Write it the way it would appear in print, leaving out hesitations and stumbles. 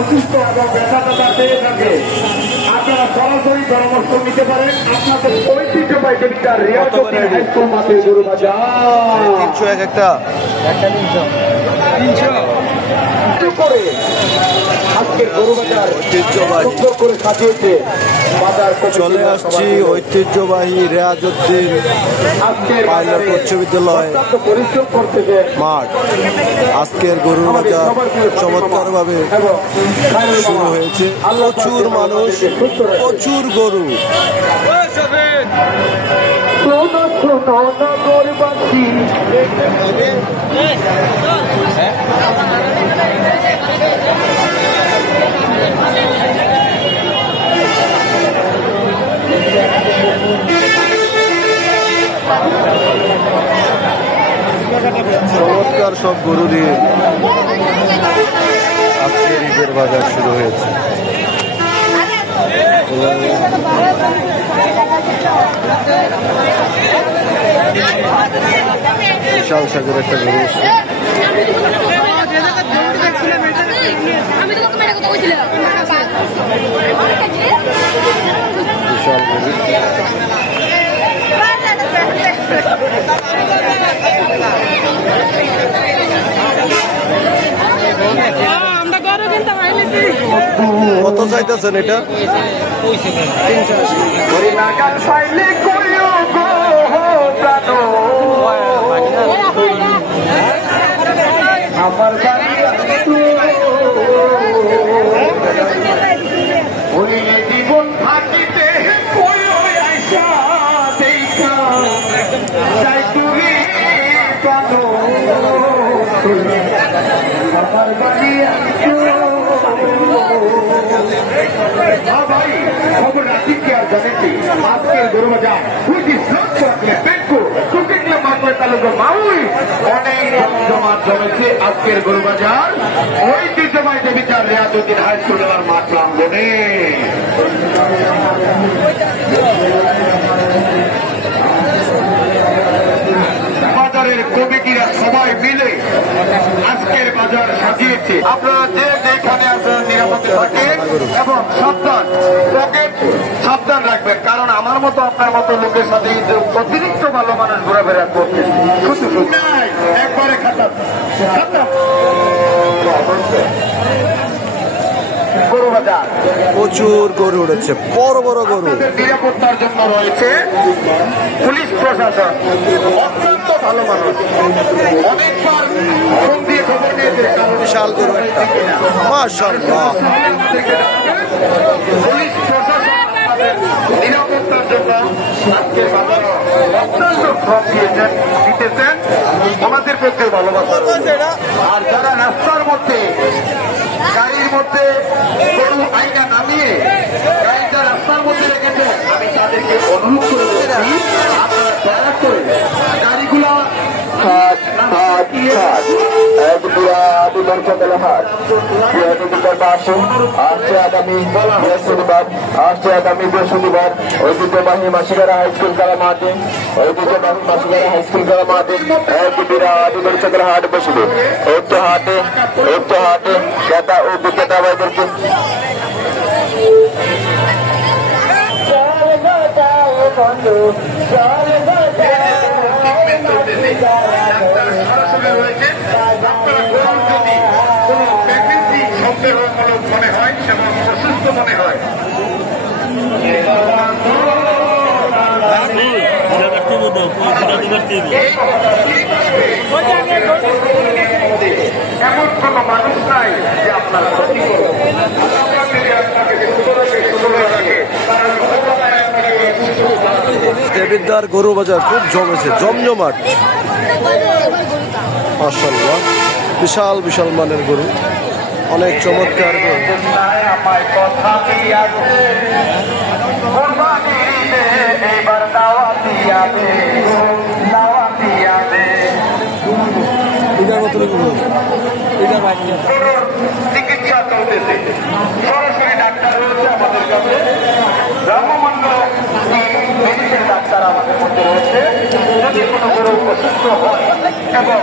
অসুস্থ এবং ব্যথা ব্যথা পেয়ে থাকে আপনারা সরাসরি পরামর্শ নিতে পারেন আপনাদের ঐতিহ্যবাহী দেবিকা রিয়াজউদ্দিন হাই স্কুল মাঠে গরু বাজার 300 একটা 300 করে আজকের গরু বাজার সুন্দর করে সাজিয়েছে বাজার চলে আসছি ঐতিহ্যবাহী রিয়াজউদ্দিন পাইলট উচ্চ বিদ্যালয় পরিশ্রম করতেছে মাঠ। আজকের গরুর বাজার চমৎকার ভাবে শুরু হয়েছে। প্রচুর মানুষ, প্রচুর গরু। চমৎকার সব গরু দিয়ে আজকের ঈদের বাজার শুরু হয়েছে। বিশাল সাগর একটা গরু বিশাল গরু। কত চাইতেছেন এটা? 380 জীবন থাকিতে আমার বাড়ি ভাই খবর রাখি কি আর জানেছি আজকের গরু বাজার অনেক জমাট জমেছে আজকের গরু বাজার ঐতিহ্যবাহী দেবিকা রিয়াজউদ্দিন হাই স্কুল মাঠ প্রাঙ্গণে। বাজারের কমিটিরা সবাই মিলে আজকের বাজার সাজিয়েছে। আপনারা যে যেখানে আছেন নিরাপদে থাকেন এবং পকেট সাবধান রাখবেন, কারণ আমার মতো আপনার মতো লোকের সাথে অতিরিক্ত ভালো মানুষ ঘোরাফেরা করছে শুধু নাই একবারে খাতাম গরু বাজার প্রচুর গরু উঠেছে, বড় বড় গরু। নিরাপত্তার জন্য রয়েছে পুলিশ প্রশাসন, অত্যন্ত ভালো মানুষ। অনেকবার ফোন দিয়ে খবর নিয়েছে বিশাল গরু একটা, মাশাআল্লাহ। পুলিশ প্রশাসন নিরাপত্তার জন্য আজকের বাজারে অত্যন্ত শ্রম দিতেছেন, আমাদের পক্ষে ভালোবাসা। আর যারা রাস্তার মধ্যে গাড়ির মধ্যে গরু আইনা নামিয়ে গাড়িটা রাস্তার মধ্যে রেখেছে, আমি তাদেরকে অনুরোধ করে বলছি আপনারা দয়া করে গাড়িগুলা আগামী বৃহস্পতিবার ঐতিহ্যবাহী মাসিগারা হাই স্কুল খেলা মাঠে বিরাট হাট বসবে। হাটে ক্রেতা ও বিক্রেতা ভাইদেরকে মনে হয় এবং অসুস্থ মনে হয় এমন কোন মানুষ নাই যে আপনার ক্ষতি করবে। দেবিদ্দার গরু বাজার খুব জমেছে, জমজমাট। মাশাআল্লাহ, বিশাল বিশাল মানের গরু, অনেক চমৎকার গরু। চিকিৎসা চলতেছে, সরাসরি ডাক্তার রয়েছে আমাদের কাছে, ব্রাহ্মণ্য মেডিকেল ডাক্তার আমাদের মধ্যে রয়েছে। যদি কোনো গরু অসুস্থ হয় এবং